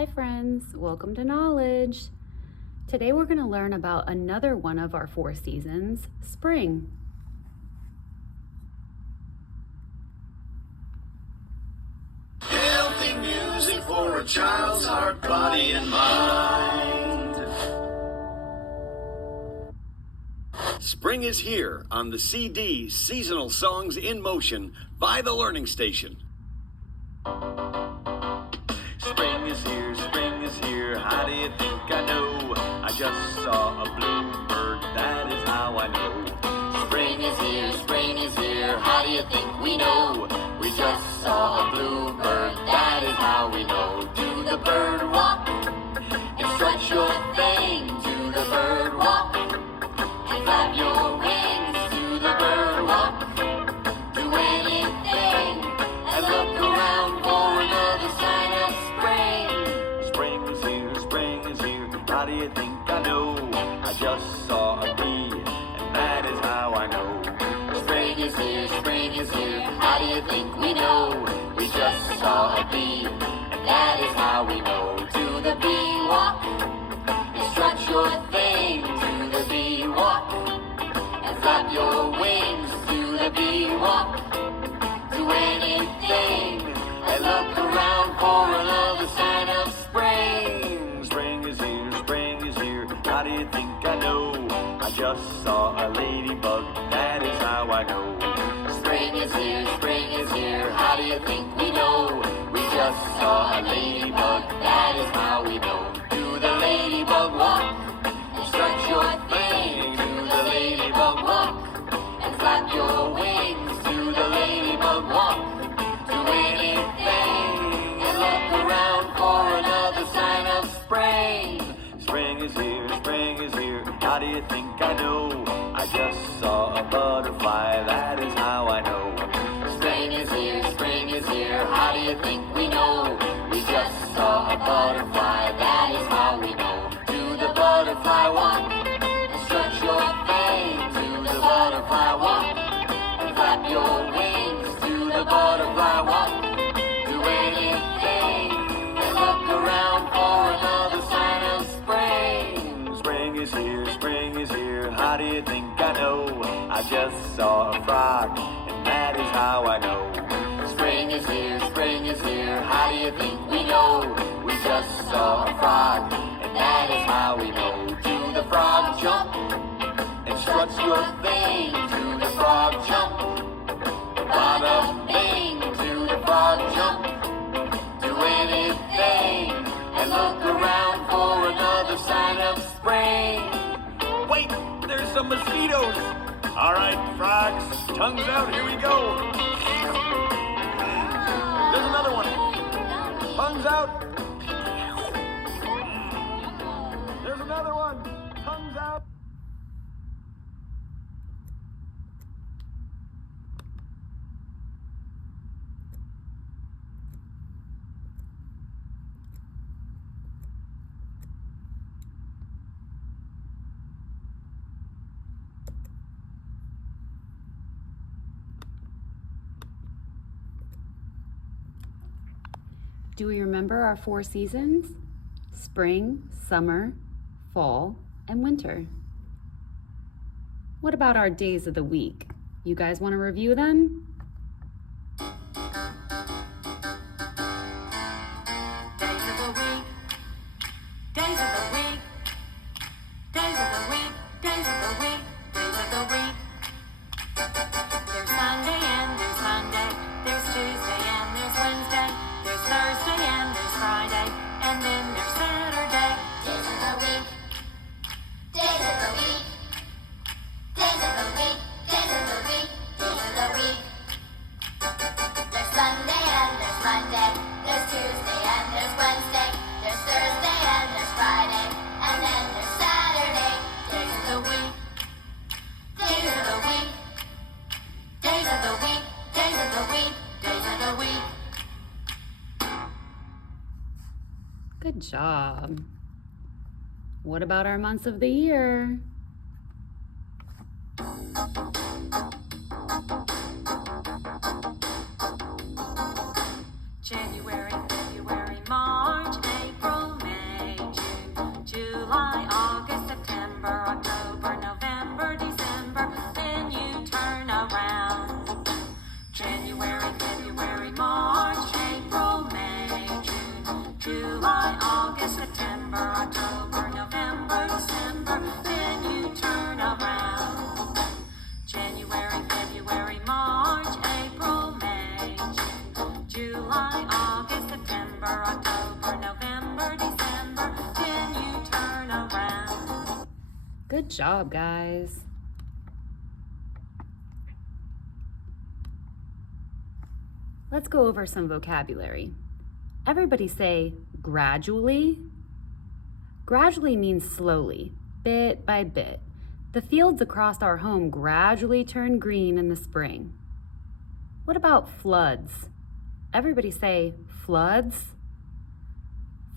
Hi friends, welcome to Knowledge. Today we're going to learn about another one of our 4 seasons, spring. Healthy music for a child's heart, body, and mind. Spring is here on the CD Seasonal Songs in Motion by the Learning Station. Spring is here, how do you think I know? I just saw a bluebird, that is how I know. Spring is here, how do you think we know? We just saw a bluebird, that is how we know. Do the bird walk and stretch your thing. Do the bird walk and flap your wings. Do the bird walk, do anything, and look around for another sign of spring. Spring is here, how do you think I know? I just saw a bee, and that is how I know. Spring is here, how do you think we know? We just saw a bee, and that is how we know. Do the bee walk and stretch your thing. Do the bee walk and flap your wings. Do the bee walk, do anything, and look around for another sign of spring. Spring is here, how do you think I know? I just saw a ladybug, that is how I know. Spring is here, how do you think we know? We just saw a ladybug, that is how we know. Do the ladybug walk and stretch your thing. Do the ladybug walk and flap your wings. Do the ladybug walk, do anything, and look around for another sign of spring. Spring is here, how do you think I know? I just saw a butterfly, that is how I know. Spring is here, how do you think we know? We just saw a butterfly, that is how we know. Do the butterfly walk and stretch your thing. Do the butterfly walk and flap your wings. Do the butterfly walk, do anything, and look around for another sign of spring. Spring is here, how do you think I know? I just saw a frog, and that is how I know. Spring is here, how do you think we know? We just saw a frog, and that is how we know. Do the frog jump and strut your thing. Do the frog jump, bada bing. Do the frog jump, do anything, and look around for another sign of spring. Wait, there's some mosquitoes. All right, frogs, tongues out, here we go. There's another one. Tongues out. There's another one. Tongues out. Do we remember our 4 seasons? Spring, summer, fall, and winter. What about our days of the week? You guys want to review them? Days of the week, days of the week, days of the week, days of the week, days of the week. There's Sunday and there's Monday, there's Tuesday and there's Wednesday, there's Thursday and there's Friday, and then there's Saturday. Days of the week. Days of the week. Days of the week. Days of the week. Days of the week. There's Sunday and there's Monday. There's Tuesday and there's Wednesday. There's Thursday and there's Friday. And then there's Saturday. Days of the week, Days of the week. days of the week, days of the week, days of the week. Good job. What about our months of the year? January, February, March, April, July, August, September, October, November, December, then you turn around. January, February, March, April, May, June, July, August, September, October, November, December, then you turn around. Good job, guys. Let's go over some vocabulary. Everybody say gradually. Gradually means slowly, bit by bit. The fields across our home gradually turn green in the spring. What about floods? Everybody say floods.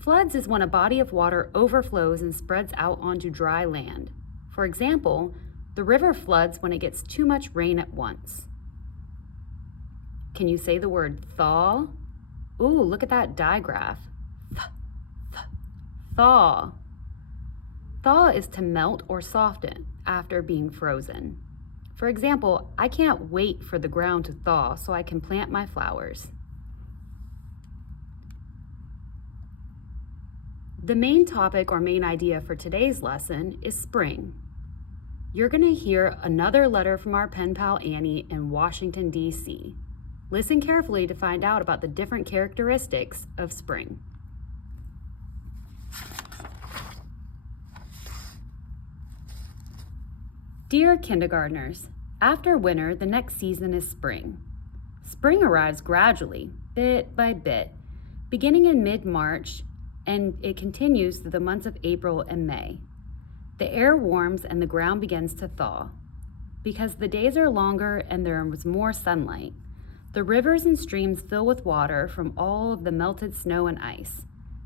Floods is when a body of water overflows and spreads out onto dry land. For example, the river floods when it gets too much rain at once. Can you say the word thaw? Ooh, look at that digraph. Thaw. Thaw is to melt or soften after being frozen. For example, I can't wait for the ground to thaw so I can plant my flowers. The main topic or main idea for today's lesson is spring. You're going to hear another letter from our pen pal Annie in Washington, D.C. Listen carefully to find out about the different characteristics of spring. Dear kindergartners, after winter, the next season is spring. Spring arrives gradually, bit by bit, beginning in mid-March, and it continues through the months of April and May. The air warms and the ground begins to thaw. Because the days are longer and there is more sunlight, the rivers and streams fill with water from all of the melted snow and ice.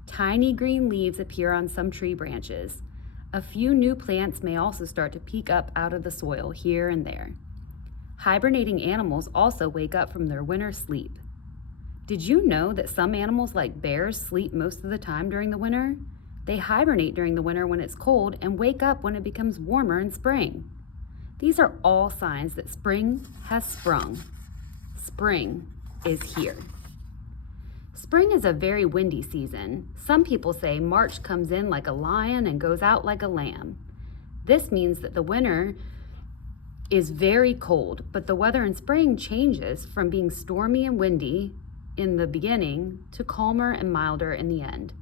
Tiny green leaves appear on some tree branches. A few new plants may also start to peek up out of the soil here and there. Hibernating animals also wake up from their winter sleep. Did you know that some animals like bears sleep most of the time during the winter? They hibernate during the winter when it's cold and wake up when it becomes warmer in spring. These are all signs that spring has sprung. Spring is here. Spring is a very windy season. Some people say March comes in like a lion and goes out like a lamb. This means that the winter is very cold, but the weather in spring changes from being stormy and windy in the beginning to calmer and milder in the end.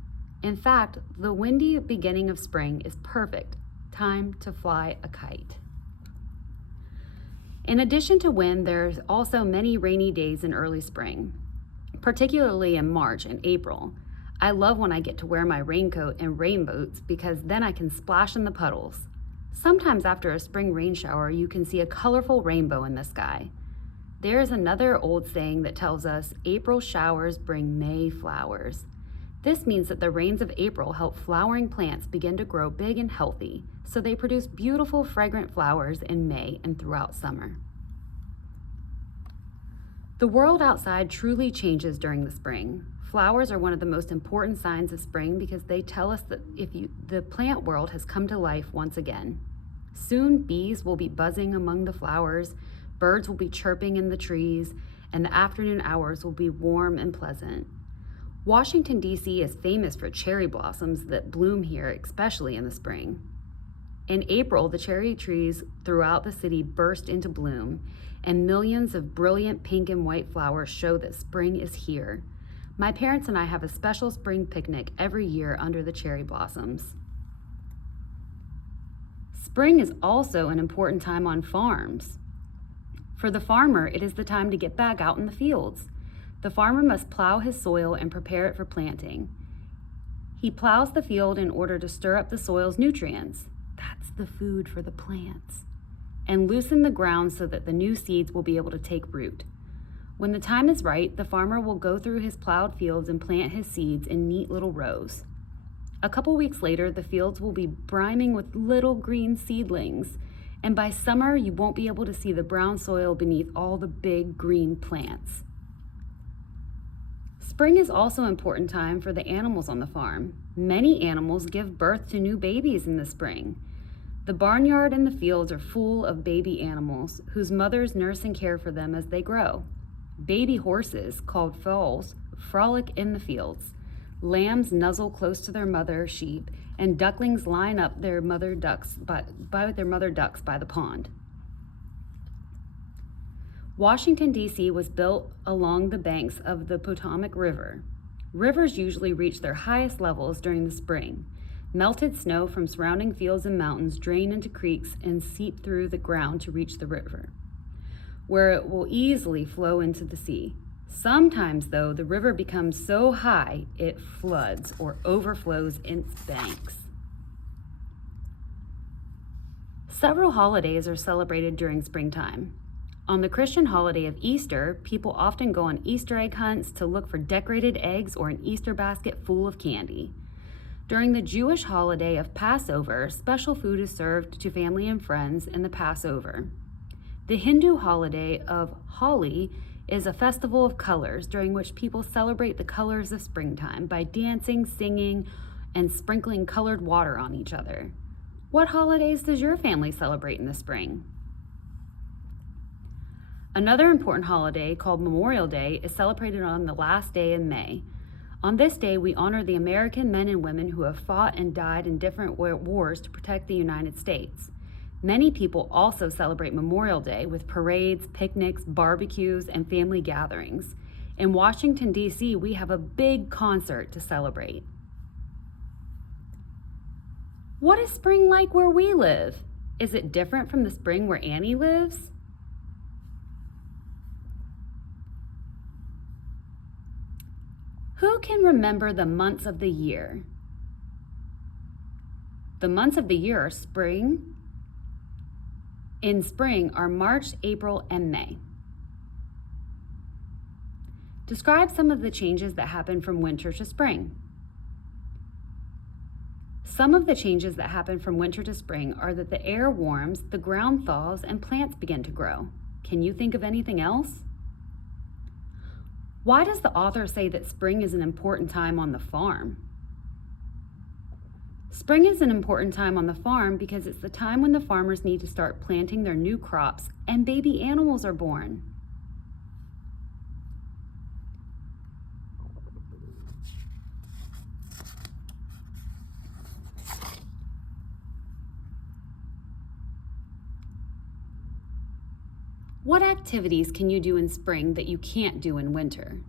In fact, the windy beginning of spring is perfect time to fly a kite. In addition to wind, there's also many rainy days in early spring, particularly in March and April. I love when I get to wear my raincoat and rain boots because then I can splash in the puddles. Sometimes after a spring rain shower, you can see a colorful rainbow in the sky. There is another old saying that tells us April showers bring May flowers. This means that the rains of April help flowering plants begin to grow big and healthy, so they produce beautiful, fragrant flowers in May and throughout summer. The world outside truly changes during the spring. Flowers are one of the most important signs of spring because they tell us that the plant world has come to life once again. Soon, bees will be buzzing among the flowers, birds will be chirping in the trees, and the afternoon hours will be warm and pleasant. Washington, D.C. is famous for cherry blossoms that bloom here, especially in the spring. In April, the cherry trees throughout the city burst into bloom, and millions of brilliant pink and white flowers show that spring is here. My parents and I have a special spring picnic every year under the cherry blossoms. Spring is also an important time on farms. For the farmer, it is the time to get back out in the fields. The farmer must plow his soil and prepare it for planting. He plows the field in order to stir up the soil's nutrients. That's the food for the plants. And loosen the ground so that the new seeds will be able to take root. When the time is right, the farmer will go through his plowed fields and plant his seeds in neat little rows. A couple weeks later, the fields will be brimming with little green seedlings, and by summer, you won't be able to see the brown soil beneath all the big green plants. Spring is also an important time for the animals on the farm. Many animals give birth to new babies in the spring. The barnyard and the fields are full of baby animals whose mothers nurse and care for them as they grow. Baby horses, called foals, frolic in the fields. Lambs nuzzle close to their mother sheep, and ducklings line up their mother ducks by the pond. Washington, D.C. was built along the banks of the Potomac River. Rivers usually reach their highest levels during the spring. Melted snow from surrounding fields and mountains drain into creeks and seep through the ground to reach the river, where it will easily flow into the sea. Sometimes, though, the river becomes so high it floods or overflows its banks. Several holidays are celebrated during springtime. On the Christian holiday of Easter, people often go on Easter egg hunts to look for decorated eggs or an Easter basket full of candy. During the Jewish holiday of Passover, special food is served to family and friends in the Passover. The Hindu holiday of Holi is a festival of colors during which people celebrate the colors of springtime by dancing, singing, and sprinkling colored water on each other. What holidays does your family celebrate in the spring? Another important holiday called Memorial Day is celebrated on the last day in May. On this day, we honor the American men and women who have fought and died in different wars to protect the United States. Many people also celebrate Memorial Day with parades, picnics, barbecues, and family gatherings. In Washington, D.C., we have a big concert to celebrate. What is spring like where we live? Is it different from the spring where Annie lives? Who can remember the months of the year? The months of the year are spring. In spring are March, April, and May. Describe some of the changes that happen from winter to spring. Some of the changes that happen from winter to spring are that the air warms, the ground thaws, and plants begin to grow. Can you think of anything else? Why does the author say that spring is an important time on the farm? Spring is an important time on the farm because it's the time when the farmers need to start planting their new crops and baby animals are born. What activities can you do in spring that you can't do in winter?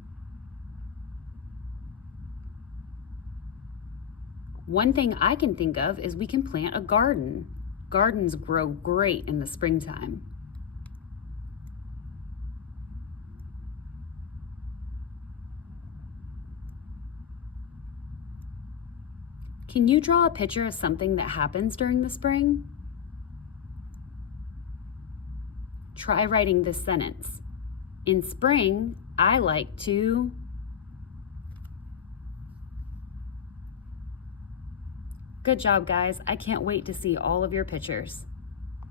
One thing I can think of is we can plant a garden. Gardens grow great in the springtime. Can you draw a picture of something that happens during the spring? Try writing this sentence. In spring, I like to... Good job, guys. I can't wait to see all of your pictures.